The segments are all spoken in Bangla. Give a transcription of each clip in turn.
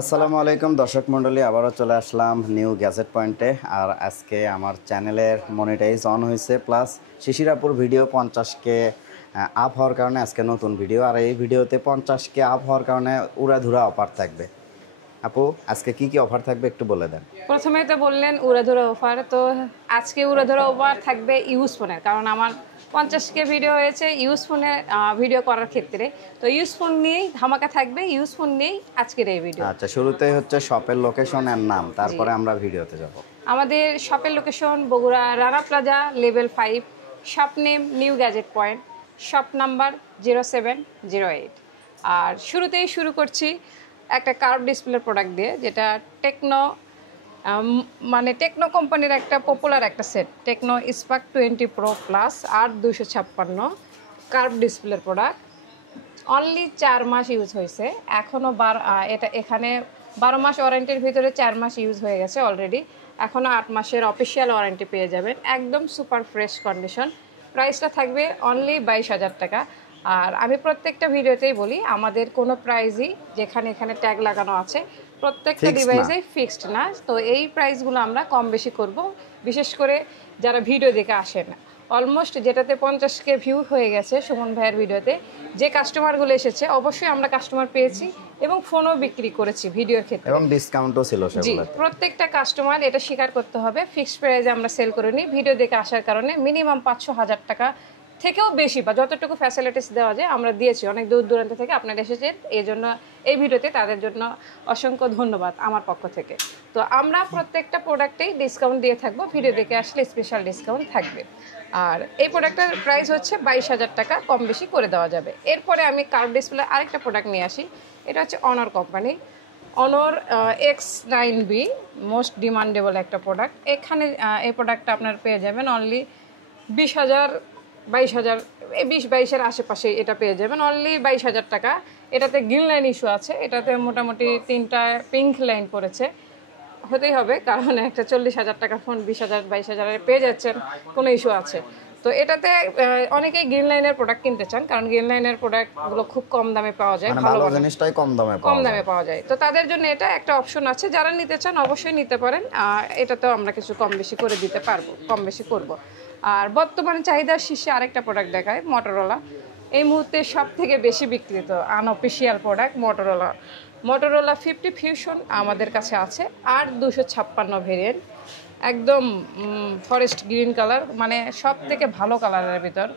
আসসালামু আলাইকুম দর্শক মণ্ডলী, আবারও চলে আসলাম নিউ গ্যাজেট পয়েন্টে। আর আজকে আমার চ্যানেলের মনিটাইজ অন হয়েছে, প্লাস শিশিরাপুর ভিডিও 50K আপ হওয়ার কারণে আজকে নতুন ভিডিও। আর এই ভিডিওতে 50K আপ হওয়ার কারণে উড়াধুরা অফার থাকবে। আপু, আজকে কি কি অফার থাকবে একটু বলে দেন। প্রথমেই তো বললেন উড়াধুরা অফার, তো আজকে উড়াধুরা অফার থাকবে ইউজ ফোনের, কারণ আমার 50K ভিডিও হয়েছে ইউজ ফোনের ভিডিও করার ক্ষেত্রে। তো ইউজ ফোন নিয়েই ধামাকা থাকবে, ইউজ ফোন নিয়েই আজকের এই ভিডিও। আচ্ছা, শুরুতেই হচ্ছে শপের লোকেশন এর নাম, তারপরে আমরা ভিডিওতে যাব। আমাদের শপের location Bogura Rana plaza level 5, shop name new gadget point, shop number 0708। আর শুরুতেই শুরু করছি একটা কার্ভ ডিসপ্লের প্রোডাক্ট দিয়ে, যেটা টেকনো কোম্পানির একটা পপুলার একটা set, Tecno Spark 20 pro plus 8256 curve ডিসপ্লের প্রোডাক্ট। অনলি 4 মাস ইউজ হয়েছে, এখনও এটা এখানে 12 মাস ওয়ারেন্টির ভিতরে 4 মাস ইউজ হয়ে গেছে অলরেডি। এখনও 8 মাসের অফিসিয়াল ওয়ারেন্টি পেয়ে যাবেন, একদম সুপার ফ্রেশ কন্ডিশন। প্রাইসটা থাকবে অনলি 22,000 টাকা। আর আমি প্রত্যেকটা ভিডিওতেই বলি, আমাদের কোনো প্রাইসই যেখানে এখানে ট্যাগ লাগানো আছে প্রত্যেকটা ডিভাইসেই ফিক্সড না। তো এই প্রাইসগুলো আমরা কম বেশি করব, বিশেষ করে যারা ভিডিও দেখে আসেন। অলমোস্ট যেটাতে 50K ভিউ হয়ে গেছে সুমন ভাইয়ের ভিডিওতে, যে কাস্টমারগুলো এসেছে অবশ্যই আমরা কাস্টমার পেয়েছি এবং ফোনও বিক্রি করেছি ভিডিওর ক্ষেত্রে, এবং ডিসকাউন্টও ছিল জি। সেগুলো। প্রত্যেকটা কাস্টমার এটা স্বীকার করতে হবে, ফিক্সড প্রাইসে আমরা সেল করে নিই। ভিডিও দেখে আসার কারণে মিনিমাম 500,000 টাকা থেকেও বেশি বা যতটুকু ফ্যাসিলিটিস দেওয়া যায় আমরা দিয়েছি। অনেক দূর দূরান্ত থেকে আপনারা এসেছেন, এই জন্য এই ভিডিওতে তাদের জন্য অসংখ্য ধন্যবাদ আমার পক্ষ থেকে। তো আমরা প্রত্যেকটা প্রোডাক্টেই ডিসকাউন্ট দিয়ে থাকবো, ভিডিও দেখে আসলে স্পেশাল ডিসকাউন্ট থাকবে। আর এই প্রোডাক্টের প্রাইস হচ্ছে 22,000 টাকা, কম বেশি করে দেওয়া যাবে। এরপরে আমি কার্ভ ডিসপ্লে আরেকটা প্রোডাক্ট নিয়ে আসি, এটা হচ্ছে অনর কোম্পানি, অনর X9B, মোস্ট ডিমান্ডেবল একটা প্রোডাক্ট। এখানে এই প্রোডাক্টটা আপনার পেয়ে যাবেন অনলি 20,000, 22,000, 20-22-এর আশেপাশে এটা পেয়ে যাবেন অনলি 22,000 টাকা। এটাতে গ্রিন লাইন ইস্যু আছে, এটাতে মোটামুটি 3টা পিঙ্ক লাইন পড়েছে, হতেই হবে, কারণ একটা 40,000 টাকা ফোন 20,000 22,000-এ পেয়ে যাচ্ছেন, কোনো ইস্যু আছে। তো এটাতে অনেকেই গ্রিন লাইনের প্রোডাক্ট কিনতে চান, কারণ গ্রিন লাইনের প্রোডাক্টগুলো খুব কম দামে পাওয়া যায়, ভালো জিনিসটাই কম দামে পাওয়া যায়। তো তাদের জন্য এটা একটা অপশন আছে, যারা নিতে চান অবশ্যই নিতে পারেন। এটাতেও আমরা কিছু কম বেশি করে দিতে পারবো, কম বেশি করব। আর বর্তমানে চাহিদার শীর্ষে আরেকটা প্রোডাক্ট দেখায়, মটোরোলা। এই মুহূর্তে সব থেকে বেশি বিক্রিত আনঅফিসিয়াল প্রোডাক্ট মটোরোলা 50 ফিউশন আমাদের কাছে আছে, আর 256 ভেরিয়েন্ট, একদম ফরেস্ট গ্রিন কালার, মানে সব থেকে ভালো কালারের ভিতর।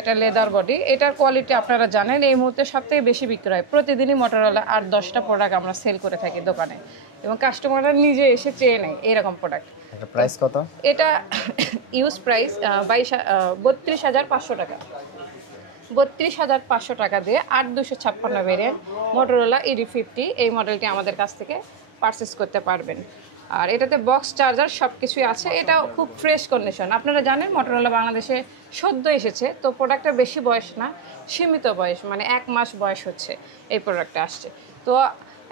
এটা লেদার বডি, এটার কোয়ালিটি আপনারা জানেন। এই মুহূর্তে সব থেকে বেশি বিক্রি হয়, প্রতিদিনই মটোরোলা 8-10টা প্রোডাক্ট আমরা সেল করে থাকি দোকানে, এবং কাস্টমাররা নিজে এসে চেয়ে নেয় এইরকম প্রোডাক্ট। প্রাইস কত? এটা ইউজ প্রাইস 32,500 টাকা, 32,500 টাকা দিয়ে 8256 ভেরিয়েন্ট মটোরোলা ED50 এই মডেলটি আমাদের কাছ থেকে পারচেস করতে পারবেন। আর এটাতে বক্স চার্জার সব কিছুই আছে, এটাও খুব ফ্রেশ কন্ডিশন। আপনারা জানেন মটোরোলা বাংলাদেশে সদ্য এসেছে, তো প্রোডাক্টটা বেশি বয়স না, সীমিত বয়স, মানে 1 মাস বয়স হচ্ছে এই প্রোডাক্টটা আসছে। তো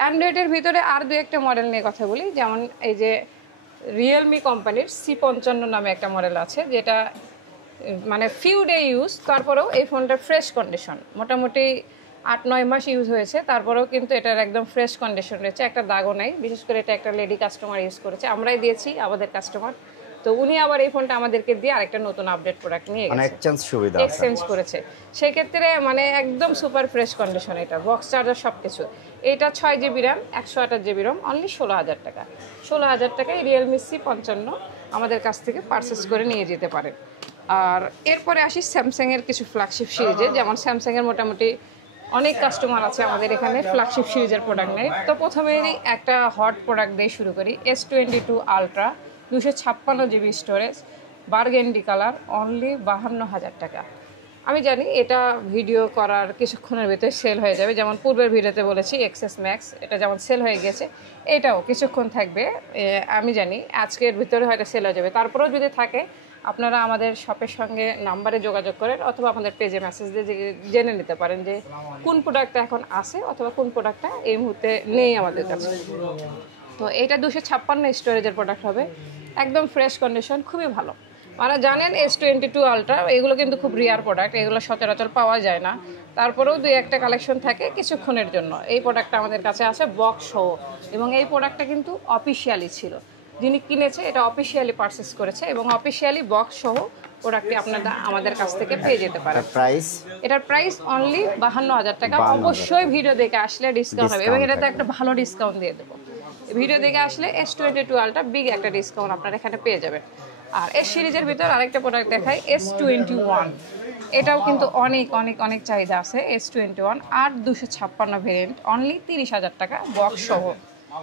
অ্যান্ড্রয়েডের ভিতরে আর 2-একটা মডেল নিয়ে কথা বলি, যেমন এই যে রিয়েলমি কোম্পানির C55 নামে একটা মডেল আছে, যেটা মানে ফিউ ডে ইউজ, তারপরেও এই ফোনটার ফ্রেশ কন্ডিশন, মোটামুটি 8-9 মাস ইউজ হয়েছে, তারপরেও কিন্তু এটার একদম ফ্রেশ কন্ডিশন রয়েছে, একটা দাগও নাই। বিশেষ করে এটা একটা লেডি কাস্টমার ইউজ করেছে, আমরাই দিয়েছি আমাদের কাস্টমার, তো উনি আবার এই ফোনটা আমাদেরকে দিয়ে আরেকটা নতুন আপডেট প্রোডাক্ট নিয়ে গেছে, এক্সচেঞ্জ করেছে। সেক্ষেত্রে মানে একদম সুপার ফ্রেশ কন্ডিশন, এটা বক্স চার্জার সব কিছু। এটা 6GB RAM, 128GB Rome, only 16,000 টাকা। 16,000 টাকায় রিয়েলমি C55 আমাদের কাছ থেকে পারচেস করে নিয়ে যেতে পারেন। আর এরপরে আসি স্যামসাংয়ের কিছু ফ্ল্যাগশিপ সিরিজে, যেমন স্যামসাংয়ের মোটামুটি অনেক কাস্টমার আছে আমাদের এখানে ফ্ল্যাগশিপ সিরিজের প্রোডাক্ট নেই। তো প্রথমেই একটা হট প্রোডাক্ট দিয়ে শুরু করি, S22 ultra, 256GB storage, burgundy colour, only 52,000 টাকা। আমি জানি এটা ভিডিও করার কিছুক্ষণের ভিতরে সেল হয়ে যাবে, যেমন পূর্বের ভিডিওতে বলেছি এক্সএস ম্যাক্স, এটা যেমন সেল হয়ে গেছে, এটাও কিছুক্ষণ থাকবে। আমি জানি আজকের ভিতরে হয়তো সেল হয়ে যাবে, তারপরেও যদি থাকে আপনারা আমাদের শপের সঙ্গে নাম্বারে যোগাযোগ করেন, অথবা আমাদের পেজে মেসেজ দিয়ে জেনে নিতে পারেন যে কোন প্রোডাক্টটা এখন আছে, অথবা কোন প্রোডাক্টটা এই মুহূর্তে নেই আমাদের কাছে। তো এটা 256 স্টোরেজের প্রোডাক্ট হবে, একদম ফ্রেশ কন্ডিশন, খুবই ভালো। মানে জানেন S22 আলট্রা এগুলো কিন্তু খুব রিয়ার প্রোডাক্ট, এগুলো সচরাচর পাওয়া যায় না। তারপরেও দুই একটা কালেকশন থাকে কিছুক্ষণের জন্য। এই প্রোডাক্টটা আমাদের কাছে আছে বক্স সহ, এবং এই প্রোডাক্টটা কিন্তু অফিসিয়ালি ছিল, যিনি কিনেছে এটা অফিসিয়ালি পারচেস করেছে এবং অফিসিয়ালি বক্স সহ প্রোডাক্টটি আপনারা আমাদের কাছ থেকে পেয়ে যেতে পারেন। প্রাইস, এটার প্রাইস অনলি 52,000 টাকা। অবশ্যই ভিডিও দেখে আসলে ডিসকাউন্ট হবে এবং এটাতে একটা ভালো ডিসকাউন্ট দিয়ে দেবো। ভিডিও দেখে আসলে S22 আলট্রা বিগ একটা ডিসকাউন্ট আপনারা এখানে পেয়ে যাবেন। আর এস সিরিজের ভিতর আরেকটা প্রোডাক্ট দেখাই, S21। এটাও কিন্তু অনেক অনেক অনেক চাহিদা আছে। S21 8/256 ভেরিয়েন্ট, অনলি 30,000 টাকা বক্স সহ,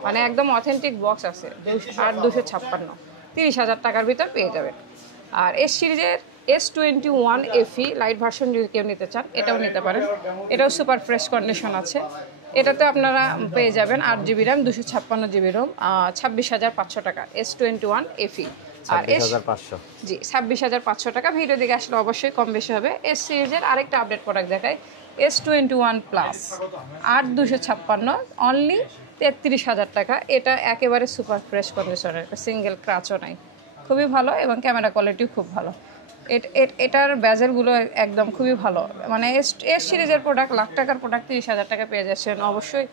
মানে একদম অথেন্টিক বক্স আছে। 8/256 30,000 টাকার ভিতর পেয়ে যাবেন। আর এস সিরিজের S21 FE লাইট ভার্সন যদি কেউ নিতে চান এটাও নিতে পারেন, এটাও সুপার ফ্রেশ কন্ডিশন আছে। এটাতে আপনারা পেয়ে যাবেন 8GB র্যাম 256GB রোম, 26,500 টাকা S21 FE। আর 26,500, জি 26,500 টাকা। ভিডিও দিকে আসলে অবশ্যই কম বেশি হবে। এস সিরিজের আরেকটা আপডেট প্রোডাক্ট দেখায়, S21 প্লাস 8/256 অনলি 33,000 টাকা। এটা একেবারে সুপার ফ্রেশ কন্ডিশনের, একটা সিঙ্গেল ক্রাচও নাই, খুবই ভালো এবং ক্যামেরা কোয়ালিটিও খুব ভালো। এটার ব্যাজেলগুলো একদম খুবই ভালো, মানে এস সিরিজের প্রোডাক্ট, লাখ টাকার প্রোডাক্ট 30,000 টাকা পেয়ে যাচ্ছেন। অবশ্যই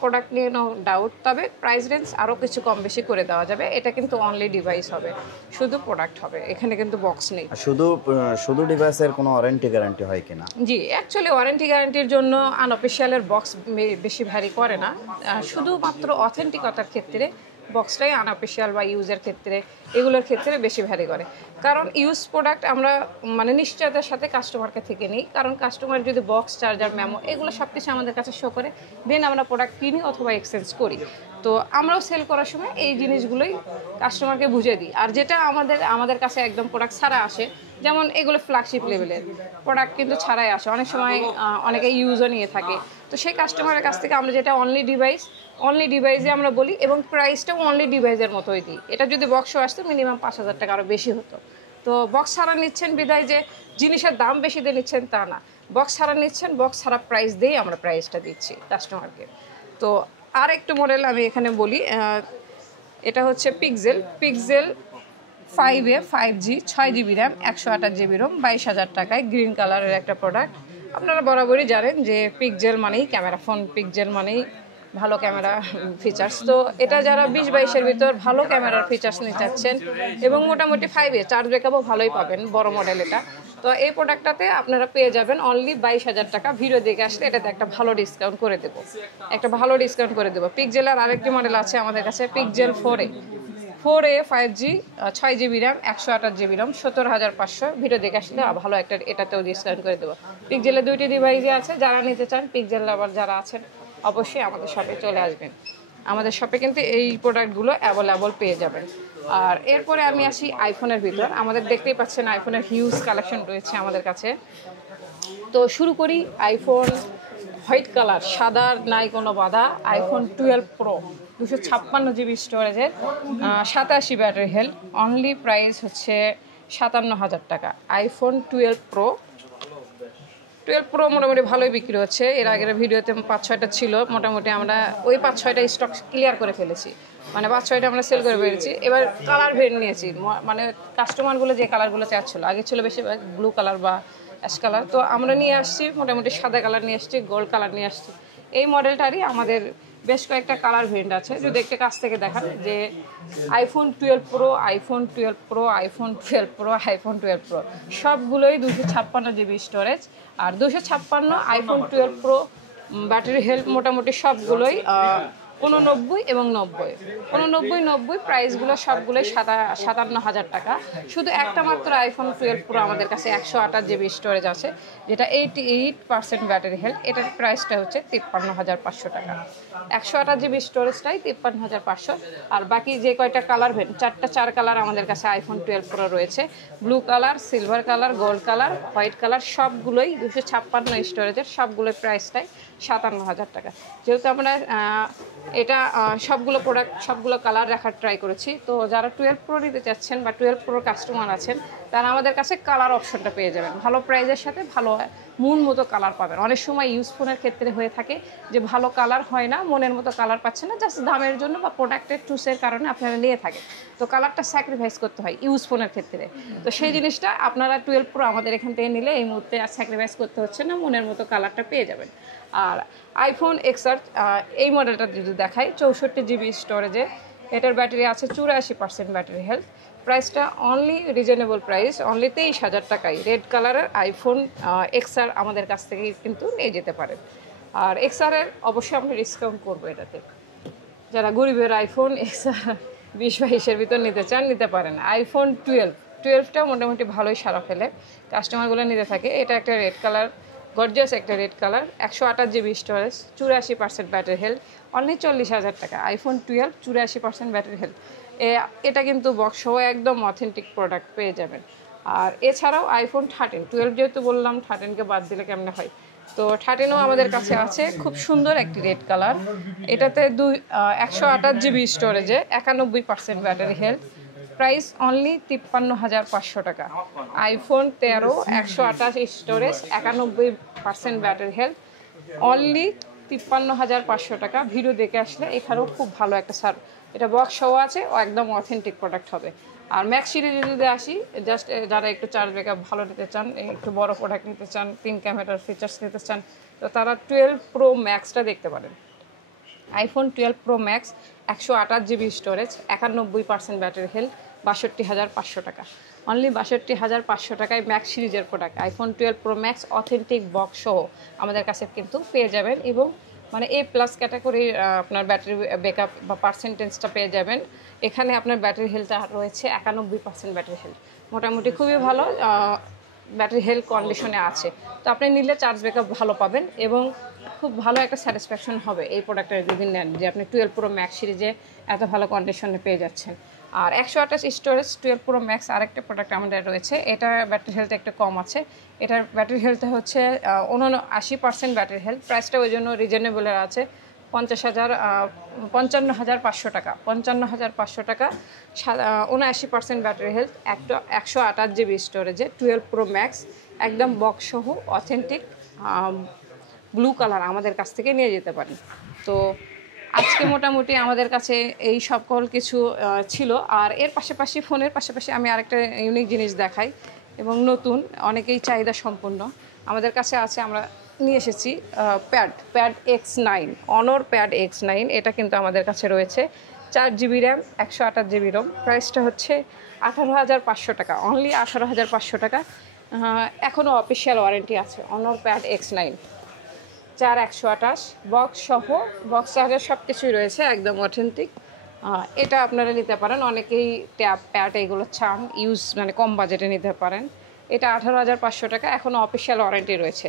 প্রোডাক্ট নিয়ে নো ডাউট, তবে প্রাইস রেঞ্জ আরও কিছু কম বেশি করে দেওয়া যাবে। এটা কিন্তু অনলি ডিভাইস হবে, শুধু প্রোডাক্ট হবে, এখানে কিন্তু বক্স নেই। শুধু ডিভাইসের কোনো ওয়ারেন্টি গ্যারান্টি হয় কিনা? জি, অ্যাকচুয়ালি ওয়ারেন্টি গ্যারান্টির জন্য আনঅফিসিয়ালের বক্স বেশি ভ্যারি করে না, শুধুমাত্র অথেন্টিকতার ক্ষেত্রে বক্সটাই আনঅফিসিয়াল বা ইউজের ক্ষেত্রে এগুলোর ক্ষেত্রে বেশি ভ্যারি করে। কারণ ইউজ প্রোডাক্ট আমরা মানে নিশ্চয়তার সাথে কাস্টমারকে থেকে নিই, কারণ কাস্টমার যদি বক্স, চার্জার, মেমো এগুলো সব কিছু আমাদের কাছে শো করে দেন আমরা প্রোডাক্ট কিনি অথবা এক্সচেঞ্জ করি। তো আমরাও সেল করার সময় এই জিনিসগুলোই কাস্টমারকে বুঝিয়ে দিই। আর যেটা আমাদের কাছে একদম প্রোডাক্ট ছাড়া আসে, যেমন এগুলো ফ্ল্যাগশিপ লেভেলের প্রোডাক্ট কিন্তু ছাড়াই আসে, অনেক সময় অনেকে ইউজও নিয়ে থাকে। তো সেই কাস্টমারের কাছ থেকে আমরা যেটা অনলি ডিভাইসে আমরা বলি এবং প্রাইসটাও অনলি ডিভাইসের মতোই দিই। এটা যদি বক্সও আসতো মিনিমাম 5,000 টাকা আরও বেশি হতো। তো বক্স ছাড়া নিচ্ছেন বিদায় যে জিনিসের দাম বেশি দিয়ে নিচ্ছেন তা না, বক্স ছাড়া নিচ্ছেন, বক্স ছাড়া প্রাইস দিয়েই আমরা প্রাইসটা দিচ্ছি কাস্টমারকে। তো আর একটু মডেল আমি এখানে বলি, এটা হচ্ছে pixel 5A 5G 6GB RAM 128GB Rome, 22,000 টাকায়, গ্রিন কালারের একটা প্রোডাক্ট। আপনারা বরাবরই জানেন যে পিক্সেল মানেই ক্যামেরা ফোন, পিক্সেল মানেই ভালো ক্যামেরা ফিচার্স। তো এটা যারা 20-22-এর ভিতর ভালো ক্যামেরার ফিচার্স নিতে চাচ্ছেন এবং মোটামুটি 5A চার্জ ব্যাকআপও ভালোই পাবেন, বড় মডেল এটা। তো এই প্রোডাক্টটাতে আপনারা পেয়ে যাবেন অনলি 22,000 টাকা। ভিডিও দেখে আসলে এটাতে একটা ভালো ডিসকাউন্ট করে দেবো, পিক্সেলের আরেকটি মডেল আছে আমাদের কাছে, pixel 4A 5G 6GB RAM 128GB Rome, 17,500। Video দেখে আসলে ভালো একটা এটাতেও ডিসকাউন্ট করে দেবো। পিক্সেলের 2টি ডিভাইসই আছে, যারা নিতে চান পিক্সেল লাভার যারা আছেন অবশ্যই আমাদের শপে চলে আসবেন। আমাদের শপে কিন্তু এই প্রোডাক্টগুলো অ্যাভেলেবল পেয়ে যাবেন। আর এরপরে আমি আসি আইফোনের ভিতর। আমাদের দেখতেই পাচ্ছেন আইফোনের হিউজ কালেকশন রয়েছে আমাদের কাছে। তো শুরু করি আইফোন হোয়াইট কালার, সাদার নাই কোনো বাধা, আইফোন 12 প্রো 256GB স্টোরেজের, 87 ব্যাটারি হেলথ, অনলি প্রাইস হচ্ছে 57,000 টাকা। আইফোন 12 প্রো মোটামুটি ভালোই বিক্রি হচ্ছে। এর আগের ভিডিওতে 5-6টা ছিল, মোটামুটি আমরা ওই 5-6টা স্টক ক্লিয়ার করে ফেলেছি, মানে 5-6টা আমরা সেল করে ফেলেছি। এবার কালার ভেরিয়েন্ট নিয়েছি, মানে কাস্টমারগুলো যে কালারগুলো চাচ্ছিলো, আগে ছিল বেশিরভাগ ব্লু কালার বা অ্যাশ কালার, তো আমরা নিয়ে আসছি মোটামুটি সাদা কালার নিয়ে আসছি, গোল্ড কালার নিয়ে আসছি। এই মডেলটারই আমাদের বেশ কয়েকটা কালার ভেরিয়েন্ট আছে, যদি একটা কাছ থেকে দেখান যে আইফোন 12 প্রো সবগুলোই 256GB স্টোরেজ আর 256 আইফোন 12 প্রো ব্যাটারি হেলথ, মোটামুটি সবগুলোই 89 এবং 90 প্রাইসগুলো সবগুলোই 57,000 টাকা। শুধু একটা মাত্র আইফোন 12 প্রো আমাদের কাছে 128GB স্টোরেজ আছে, যেটা 88% ব্যাটারি হেলথ, এটার প্রাইসটা হচ্ছে 53,500 টাকা। 128GB স্টোরেজটাই 53,500। আর বাকি যে কয়টা কালার ভেন, 4 কালার আমাদের কাছে আইফোন 12 প্রো রয়েছে, blue colour, silver colour, gold colour, white colour, সবগুলোই 256 স্টোরেজের, সবগুলোর প্রাইসটাই 57,000 টাকা। যেহেতু আমরা এটা সবগুলো প্রোডাক্ট সবগুলো কালার রাখার ট্রাই করেছি। তো যারা 12 প্রো নিতে চাচ্ছেন বা 12 প্রো কাস্টমার আছেন, তারা আমাদের কাছে কালার অপশনটা পেয়ে যাবেন। ভালো প্রাইজের সাথে ভালো মন মতো কালার পাবেন। অনেক সময় ইউজ ফোনের ক্ষেত্রে হয়ে থাকে যে ভালো কালার হয় না, মনের মতো কালার পাচ্ছে না, জাস্ট দামের জন্য বা প্রোডাক্টের চুজের কারণে আপনারা নিয়ে থাকেন। তো কালারটা স্যাক্রিফাইস করতে হয় ইউজ ফোনের ক্ষেত্রে। তো সেই জিনিসটা আপনারা 12 প্রো আমাদের এখান থেকে নিলে এই মুহূর্তে আর স্যাক্রিফাইস করতে হচ্ছে না, মনের মতো কালারটা পেয়ে যাবেন। আর আইফোন এক্সআর এই মডেলটা যদি দেখাই, 64 GB স্টোরেজে, এটার ব্যাটারি আছে 84% ব্যাটারি হেলথ। প্রাইসটা অনলি রিজনেবল প্রাইস, অনলি 23,000 টাকায় রেড কালারের আইফোন এক্সআর আমাদের কাছ থেকে কিন্তু নিয়ে যেতে পারেন। আর এক্সআরের অবশ্যই আমরা ডিসকাউন্ট করবো এটাতে। যারা গরিবের আইফোন এক্সআর 20-22-এর ভিতর নিতে চান নিতে পারেন। আইফোন 12টা মোটামুটি ভালোই সারা ফেলে, কাস্টমারগুলো নিতে থাকে। এটা একটা রেড কালার, গর্জিয়াস একটা red colour, 128 GB storage, 84% battery health, only 40,000 টাকা। IPhone 12 84% battery health. এটা কিন্তু বক্সসহ একদম অথেন্টিক প্রোডাক্ট পেয়ে যাবেন। আর এছাড়াও আইফোন 13, 12 যেহেতু বললাম, 13কে বাদ দিলে কেমনে হয়। তো 13ও আমাদের কাছে আছে, খুব সুন্দর একটি রেড কালার। এটাতে 128 GB স্টোরেজে, 91% ব্যাটারি হেলথ। প্রাইস অনলি 53,500 টাকা। IPhone 13 128 storage, 91% battery health, only 53,500 টাকা। ভিডিও দেখে আসলে এখানেও খুব ভালো একটা সার, এটা বক্স সহ আছে ও একদম অথেন্টিক প্রোডাক্ট হবে। আর ম্যাক্স সিরিজে যদি আসি, জাস্ট যারা একটু চার্জ ব্যাকআপ ভালো নিতে চান, একটু বড় প্রোডাক্ট নিতে চান, 3 ক্যামেরার ফিচার্স নিতে চান, তো তারা 12 প্রো ম্যাক্সটা দেখতে পারেন। IPhone 12 pro max, 128 GB storage, 91% battery health, 62,500 টাকা। অনলি 62,500 টাকায় ম্যাক্স সিরিজের product iPhone 12 pro max authentic box সহ আমাদের কাছে কিন্তু পেয়ে যাবেন। এবং মানে A+ ক্যাটাগরি আপনার ব্যাটারি ব্যাকআপ বা পার্সেন্টেজটা পেয়ে যাবেন। এখানে আপনার ব্যাটারি হেলথ রয়েছে 91% ব্যাটারি হেলথ, মোটামুটি খুবই ভালো ব্যাটারি হেলথ কন্ডিশনে আছে। তো আপনি নিলে চার্জ ব্যাকআপ ভালো পাবেন এবং খুব ভালো একটা স্যাটিসফ্যাকশন হবে এই প্রোডাক্টের যদি নেন, যে আপনি 12 প্রো ম্যাক্স সিরিজে এত ভালো কন্ডিশনে পেয়ে যাচ্ছেন। আর 128 স্টোরেজ 12 প্রো ম্যাক্স আরেকটা প্রোডাক্ট আমাদের রয়েছে, এটা ব্যাটারি হেলথ একটু কম আছে। এটার ব্যাটারি হেলথ হচ্ছে 79% ব্যাটারি হেলথ। প্রাইসটা ওই জন্য রিজনেবলের আছে, 55,500 টাকা। 55,500 টাকা, 79% ব্যাটারি হেলথ, 128 GB স্টোরেজে, 12 প্রো ম্যাক্স, একদম বক্স সহ অথেন্টিক ব্লু কালার আমাদের কাছ থেকে নিয়ে যেতে পারেন। তো আজকে মোটামুটি আমাদের কাছে এই সকল কিছু ছিল। আর এর পাশাপাশি ফোনের পাশাপাশি আমি আরেকটা ইউনিক জিনিস দেখাই এবং নতুন, অনেকেই চাহিদা সম্পন্ন আমাদের কাছে আছে, আমরা নিয়ে এসেছি প্যাড X9, অনর প্যাড X9। এটা কিন্তু আমাদের কাছে রয়েছে 4 GB র্যাম, 128 GB রোম। প্রাইসটা হচ্ছে 18,500 টাকা, অনলি 18,500 টাকা। এখনও অফিসিয়াল ওয়ারেন্টি আছে অনর প্যাড X9, 4 128 বক্স সহ, বক্স চার্জার সব কিছুই রয়েছে, একদম অথেন্টিক। এটা আপনারা নিতে পারেন, অনেকেই ট্যাব প্যাড এগুলো চান ইউজ, মানে কম বাজেটে নিতে পারেন। এটা 18,500 টাকা, এখনও অফিসিয়াল ওয়ারেন্টি রয়েছে।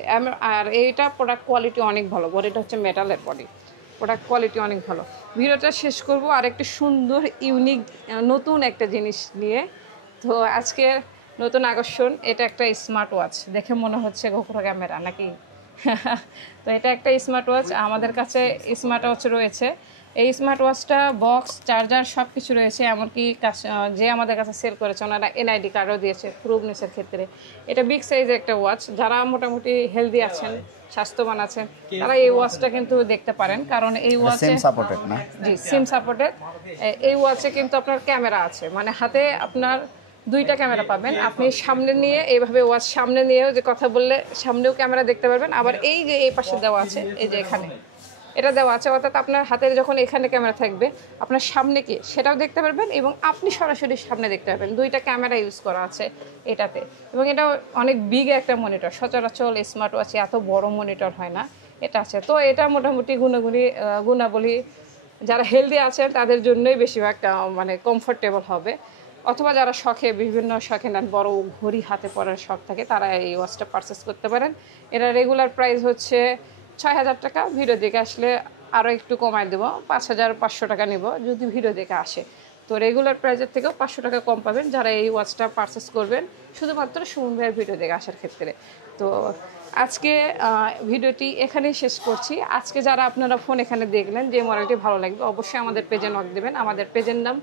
আর এইটা প্রোডাক্ট কোয়ালিটি অনেক ভালো, বডিটা হচ্ছে মেটালের বডি, প্রোডাক্ট কোয়ালিটি অনেক ভালো। ভিডিওটা শেষ করব আরেকটি সুন্দর ইউনিক নতুন একটা জিনিস নিয়ে। তো আজকে নতুন আকর্ষণ, এটা একটা স্মার্ট ওয়াচ, দেখে মনে হচ্ছে গোপ্রো ক্যামেরা নাকি। তো এটা একটা স্মার্ট ওয়াচ, আমাদের কাছে স্মার্ট ওয়াচ রয়েছে। এই স্মার্ট ওয়াচটা বক্স চার্জার সব কিছু রয়েছে, এমনকি যে আমাদের কাছে সেল করেছে ওনারা NID কার্ডও দিয়েছে প্রুভনেসের ক্ষেত্রে। এটা বিগ সাইজের একটা ওয়াচ, যারা মোটামুটি হেলদি আছেন, স্বাস্থ্যবান আছেন, তারা এই ওয়াচটা কিন্তু দেখতে পারেন, কারণ এই ওয়াচে সিম সাপোর্টেড না? জি, সিম সাপোর্টেড। এই ওয়াচে কিন্তু আপনার ক্যামেরা আছে, মানে হাতে আপনার 2টা ক্যামেরা পাবেন। আপনি সামনে নিয়ে এইভাবে ওয়াচ সামনে নিয়েও যে কথা বললে সামনেও ক্যামেরা দেখতে পারবেন, আবার এই যে এই পাশে দেওয়া আছে, এই যে এখানে এটা দেওয়া আছে, অর্থাৎ আপনার হাতের যখন এখানে ক্যামেরা থাকবে আপনার সামনে কি সেটাও দেখতে পারবেন এবং আপনি সরাসরি সামনে দেখতে পারবেন। 2টা ক্যামেরা ইউজ করা আছে এটাতে, এবং এটা অনেক বিগ একটা মনিটর, সচরাচর স্মার্ট ওয়াচে এত বড় মনিটর হয় না, এটা আছে। তো এটা মোটামুটি গুণাবলী যারা হেলদি আছেন তাদের জন্যই বেশিরভাগ মানে কমফোর্টেবল হবে, অথবা যারা বিভিন্ন শখে নেন, বড় ঘড়ি হাতে পরার শখ থাকে, তারা এই ওয়াচটা পারচেস করতে পারেন। এটা রেগুলার প্রাইস হচ্ছে 6,000 টাকা, ভিডিও দেখে আসলে আরও একটু কমায় দেবো, 5,500 টাকা নিব যদি ভিডিও দেখে আসে। তো রেগুলার প্রাইসের থেকেও 500 টাকা কম পাবেন যারা এই ওয়াচটা পারচেস করবেন শুধুমাত্র সুমন ভাইয়ের ভিডিও দেখে আসার ক্ষেত্রে। তো আজকে ভিডিওটি এখানেই শেষ করছি। আজকে যারা আপনারা ফোন এখানে দেখলেন যে মডেলটি ভালো লাগবে অবশ্যই আমাদের পেজে নক দেবেন। আমাদের পেজের নাম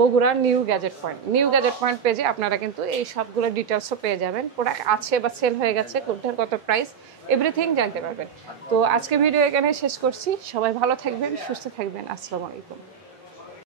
Bogura new gadget point. New gadget point পেজে আপনারা কিন্তু এই সবগুলো ডিটেলসও পেয়ে যাবেন, প্রোডাক্ট আছে বা সেল হয়ে গেছে, কোনটার কত প্রাইস, এভরিথিং জানতে পারবেন। তো আজকে ভিডিও এখানে শেষ করছি। সবাই ভালো থাকবেন, সুস্থ থাকবেন। আসসালামু আলাইকুম।